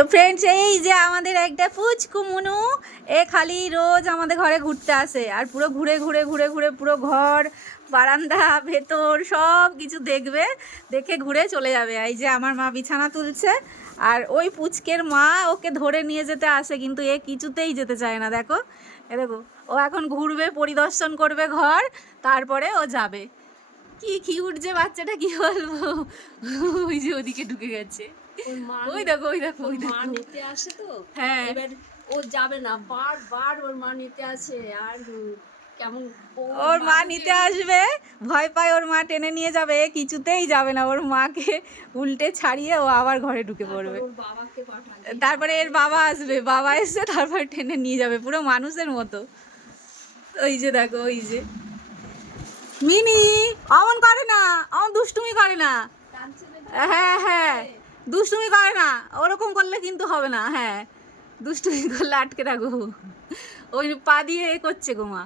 তো ফ্রেন্ডস এই যে আমাদের একটা পুচকু মুনু, এ খালি রোজ আমাদের ঘরে ঘুরতে আসে। আর পুরো ঘুরে ঘুরে ঘুরে ঘুরে পুরো ঘর, বারান্দা, ভেতর সব কিছু দেখবে, দেখে ঘুরে চলে যাবে। এই যে আমার মা বিছানা তুলছে, আর ওই পুচকের মা ওকে ধরে নিয়ে যেতে আসে, কিন্তু এ কিছুতেই যেতে চায় না, দেখো। এ দেখো, ও এখন ঘুরবে, পরিদর্শন করবে ঘর, তারপরে ও যাবে। কি কিউট যে বাচ্চাটা কি বলব? ওই যে ওদিকে ঢুকে গেছে। ওই দেখো ওই দেখো ওই মা নিতে আসে তো? হ্যাঁ। এবার ও যাবে না বারবার ওর মা নিতে আসে। আর কেমন ওর মা নিতে আসবে ভয় পায় ওর মা টেনে নিয়ে যাবে কিছুতেই যাবে না। ওর মাকে উল্টে ছাড়িয়ে ও আবার ঘরে ঢুকে পড়বে। তারপরে এর বাবা আসবে বাবা এসে তারপর টেনে নিয়ে যাবে পুরো মানুষের মতো। ওই যে দেখো ওই যে। মিনি, অমন করে না, অমন দুষ্টুমি করে না। হ্যাঁ হ্যাঁ দুষ্টুমি করে না, ওরকম করলে কিন্তু হবে না হ্যাঁ। দুষ্টুমি করলে আটকে রাখো ওই পা দিয়ে এ করছে গোমা